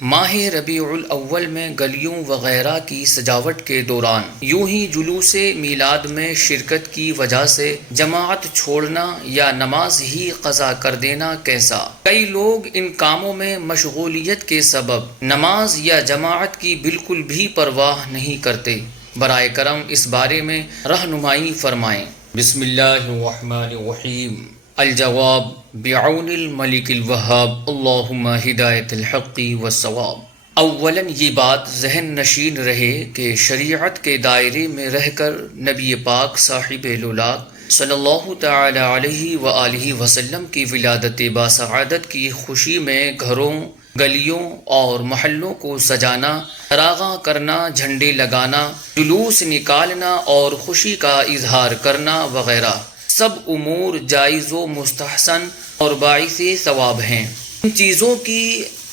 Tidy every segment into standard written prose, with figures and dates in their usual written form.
ماہ ربیع الاول میں گلیوں وغیرہ کی سجاوٹ کے دوران یوں ہی جلوس میلاد میں شرکت کی وجہ سے جماعت چھوڑنا یا نماز ہی قضا کر دینا کیسا؟ کئی لوگ ان کاموں میں مشغولیت کے سبب نماز یا جماعت کی بالکل بھی پرواہ نہیں کرتے۔ برائے کرم اس بارے میں رہنمائی فرمائیں۔ بسم اللہ الرحمن الرحیم۔ الجواب بعون الملک الوہاب، اللہم ہدایت الحق والصواب۔ اولاً یہ بات ذہن نشین رہے کہ شریعت کے دائرے میں رہ کر نبی پاک صاحب لولاق صلی اللہ تعالی علیہ وآلہ وسلم کی ولادت باسعادت کی خوشی میں گھروں، گلیوں اور محلوں کو سجانا، چراغاں کرنا، جھنڈے لگانا، جلوس نکالنا اور خوشی کا اظہار کرنا وغیرہ سب امور جائز و مستحسن اور باعث ثواب ہیں۔ ان چیزوں کی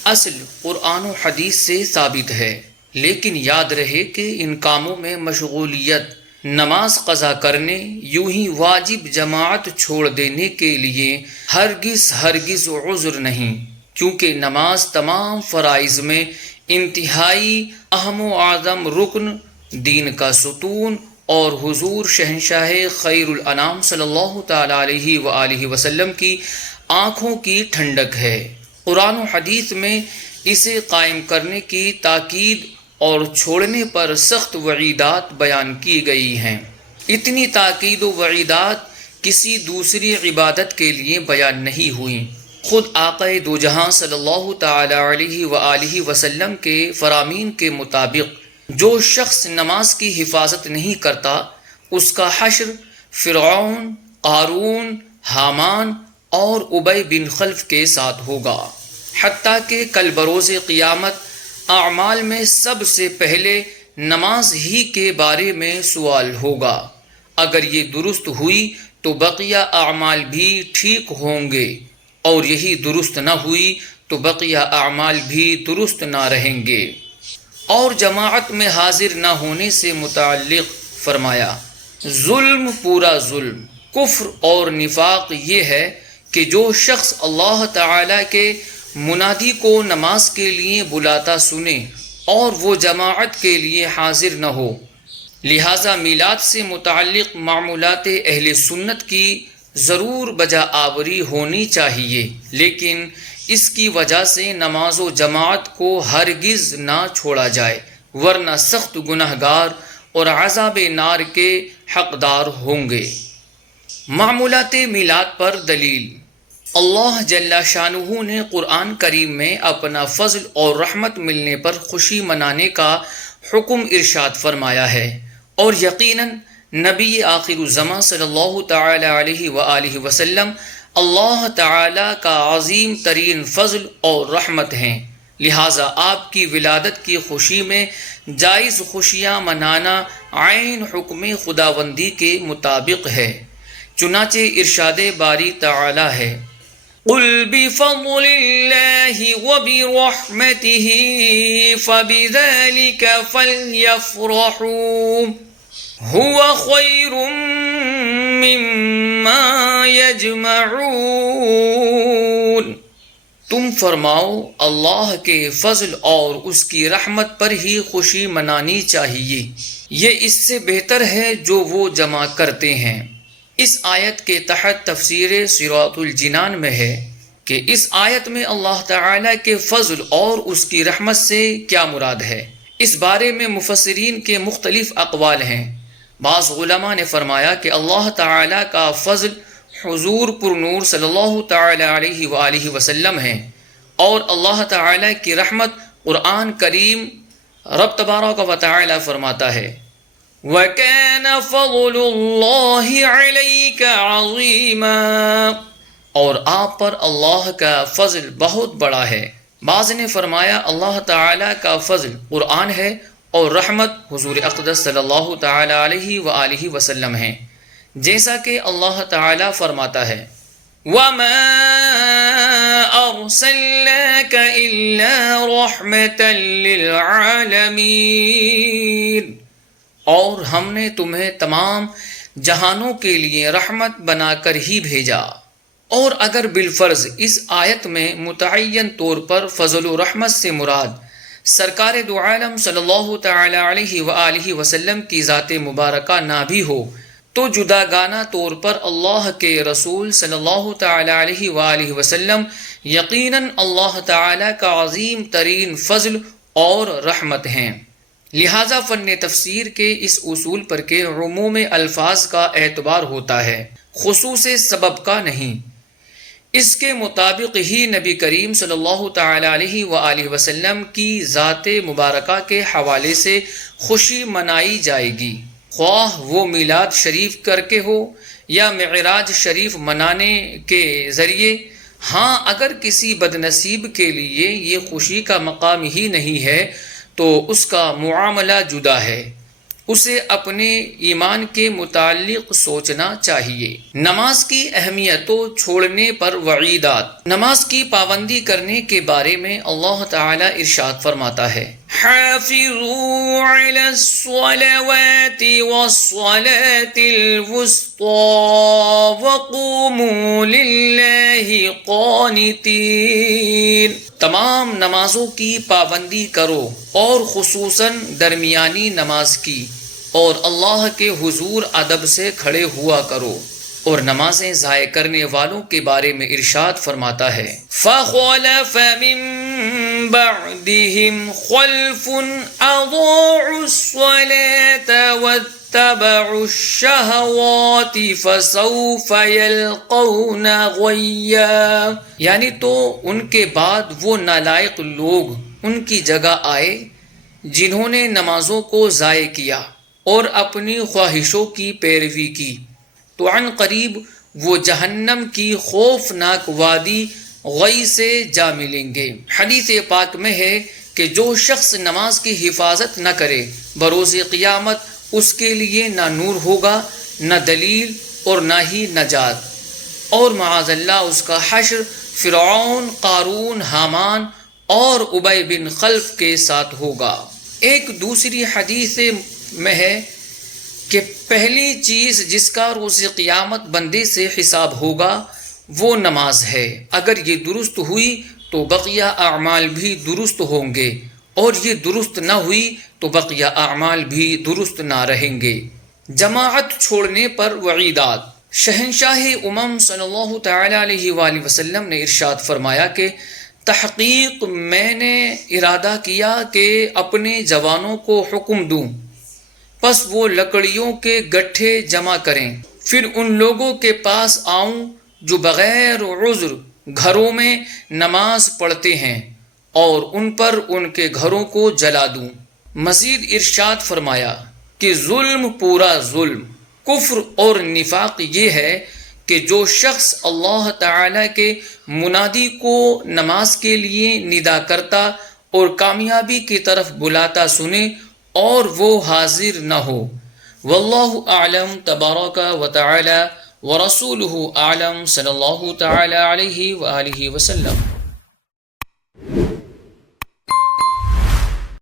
اصل قرآن و حدیث سے ثابت ہے، لیکن یاد رہے کہ ان کاموں میں مشغولیت نماز قضا کرنے، یوں ہی واجب جماعت چھوڑ دینے کے لیے ہرگز عذر نہیں، کیونکہ نماز تمام فرائض میں انتہائی اہم و اعظم رکن، دین کا ستون اور حضور شہنشاہ خیر الانام صلی اللہ تعالی علیہ وآلہ وسلم کی آنکھوں کی ٹھنڈک ہے۔ قرآن و حدیث میں اسے قائم کرنے کی تاکید اور چھوڑنے پر سخت وعیدات بیان کی گئی ہیں۔ اتنی تاکید و وعیدات کسی دوسری عبادت کے لیے بیان نہیں ہوئیں۔ خود آقا دو جہاں صلی اللہ تعالی علیہ وآلہ وسلم کے فرامین کے مطابق جو شخص نماز کی حفاظت نہیں کرتا، اس کا حشر فرعون، قارون، حامان اور ابی بن خلف کے ساتھ ہوگا، حتیٰ کہ کل بروز قیامت اعمال میں سب سے پہلے نماز ہی کے بارے میں سوال ہوگا۔ اگر یہ درست ہوئی تو بقیہ اعمال بھی ٹھیک ہوں گے، اور یہی درست نہ ہوئی تو بقیہ اعمال بھی درست نہ رہیں گے۔ اور جماعت میں حاضر نہ ہونے سے متعلق فرمایا، ظلم پورا ظلم، کفر اور نفاق یہ ہے کہ جو شخص اللہ تعالی کے منادی کو نماز کے لیے بلاتا سنے اور وہ جماعت کے لیے حاضر نہ ہو۔ لہذا میلاد سے متعلق معمولات اہل سنت کی ضرور بجا آوری ہونی چاہیے، لیکن اس کی وجہ سے نماز و جماعت کو ہرگز نہ چھوڑا جائے، ورنہ سخت گنہگار اور عذاب نار کے حقدار ہوں گے۔ معمولات میلاد پر دلیل۔ اللہ جل شانہ نے قرآن کریم میں اپنا فضل اور رحمت ملنے پر خوشی منانے کا حکم ارشاد فرمایا ہے، اور یقیناً نبی آخر الزمان صلی اللہ تعالی علیہ وآلہ وسلم اللہ تعالی کا عظیم ترین فضل اور رحمت ہیں، لہٰذا آپ کی ولادت کی خوشی میں جائز خوشیاں منانا عین حکم خداوندی کے مطابق ہے۔ چنانچہ ارشاد باری تعالی ہے، قُلْ بِفَضْلِ اللَّهِ وَبِرَحْمَتِهِ فَبِذَلِكَ فَلْيَفْرَحُوا هُوَ خَيْرٌ مِّمَّا يَجْمَعُونَ۔ تم فرماؤ اللہ کے فضل اور اس کی رحمت پر ہی خوشی منانی چاہیے، یہ اس سے بہتر ہے جو وہ جمع کرتے ہیں۔ اس آیت کے تحت تفسیر صراط الجنان میں ہے کہ اس آیت میں اللہ تعالی کے فضل اور اس کی رحمت سے کیا مراد ہے۔ اس بارے میں مفسرین کے مختلف اقوال ہیں۔ بعض علماء نے فرمایا کہ اللہ تعالی کا فضل حضور پر نور صلی اللہ تعالی علیہ وآلہ وسلم ہیں، اور اللہ تعالی کی رحمت قرآن کریم رب تبارک و تعالی فرماتا ہے، وَكَانَ فَضْلُ اللَّهِ عَلَيْكَ عَظِيمًا، اور آپ پر اللہ کا فضل بہت بڑا ہے۔ بعض نے فرمایا اللہ تعالی کا فضل قرآن ہے اور رحمت حضور اقدس صلی اللہ تعالی علیہ وآلہ وسلم ہیں، جیسا کہ اللہ تعالی فرماتا ہے، وَمَا أَرْسَلْنَاكَ إِلَّا رَحْمَةً لِّلْعَالَمِينَ، اور ہم نے تمہیں تمام جہانوں کے لیے رحمت بنا کر ہی بھیجا۔ اور اگر بالفرض اس آیت میں متعین طور پر فضل و رحمت سے مراد سرکار دو عالم صلی اللہ تعالی علیہ وآلہ وسلم کی ذات مبارکہ نہ بھی ہو تو جداگانہ طور پر اللہ کے رسول صلی اللہ تعالی علیہ وآلہ وسلم یقیناً اللہ تعالی کا عظیم ترین فضل اور رحمت ہیں۔ لہذا فن تفسیر کے اس اصول پر کہ عموم الفاظ کا اعتبار ہوتا ہے، خصوص سبب کا نہیں۔ اس کے مطابق ہی نبی کریم صلی اللہ تعالی علیہ وآلہ وسلم کی ذات مبارکہ کے حوالے سے خوشی منائی جائے گی، خواہ وہ میلاد شریف کر کے ہو یا معراج شریف منانے کے ذریعے۔ ہاں اگر کسی بد نصیب کے لیے یہ خوشی کا مقام ہی نہیں ہے تو اس کا معاملہ جدا ہے، اسے اپنے ایمان کے متعلق سوچنا چاہیے۔ نماز کی اہمیت و چھوڑنے پر وعیدات۔ نماز کی پابندی کرنے کے بارے میں اللہ تعالی ارشاد فرماتا ہے، حافظوا علی الصلوات والصلاة الوسطى وقوموا للہ قانتین۔ تمام نمازوں کی پابندی کرو اور خصوصاً درمیانی نماز کی، اور اللہ کے حضور ادب سے کھڑے ہوا کرو۔ اور نمازیں ضائع کرنے والوں کے بارے میں ارشاد فرماتا ہے، فَخَلَفَ مِن بَعْدِهِمْ خَلْفٌ أَضَاعُوا الصَّلَاةَ وَاتَّبَعُوا الشَّهَوَاتِ فَسَوْفَ يَلْقَوْنَ غَيًّا۔ یعنی تو ان کے بعد وہ نالائق لوگ ان کی جگہ آئے جنہوں نے نمازوں کو ضائع کیا اور اپنی خواہشوں کی پیروی کی، تو عن قریب وہ جہنم کی خوفناک وادی غی سے جا ملیں گے۔ حدیث پاک میں ہے کہ جو شخص نماز کی حفاظت نہ کرے بروز قیامت اس کے لیے نہ نور ہوگا، نہ دلیل اور نہ ہی نجات، اور معاذ اللہ اس کا حشر فرعون، قارون، حامان اور ابی بن خلف کے ساتھ ہوگا۔ ایک دوسری حدیث میں ہے کہ پہلی چیز جس کا روز قیامت بندے سے حساب ہوگا وہ نماز ہے۔ اگر یہ درست ہوئی تو بقیہ اعمال بھی درست ہوں گے، اور یہ درست نہ ہوئی تو بقیہ اعمال بھی درست نہ رہیں گے۔ جماعت چھوڑنے پر وعیدات۔ شہنشاہ امم صلی اللہ تعالی علیہ وآلہ وسلم نے ارشاد فرمایا کہ تحقیق میں نے ارادہ کیا کہ اپنے جوانوں کو حکم دوں، پس وہ لکڑیوں کے گٹھے جمع کریں، پھر ان لوگوں کے پاس آؤں جو بغیر عذر گھروں میں نماز پڑھتے ہیں، اور ان پر ان کے گھروں کو جلا دوں۔ مزید ارشاد فرمایا کہ ظلم پورا ظلم، کفر اور نفاق یہ ہے کہ جو شخص اللہ تعالی کے منادی کو نماز کے لیے ندا کرتا اور کامیابی کی طرف بلاتا سنے اور وہ حاضر نہ ہو۔ واللہ اعلم تبارک و تعالی ورسولہ اعلم صلی اللہ تعالی علیہ وآلہ وسلم۔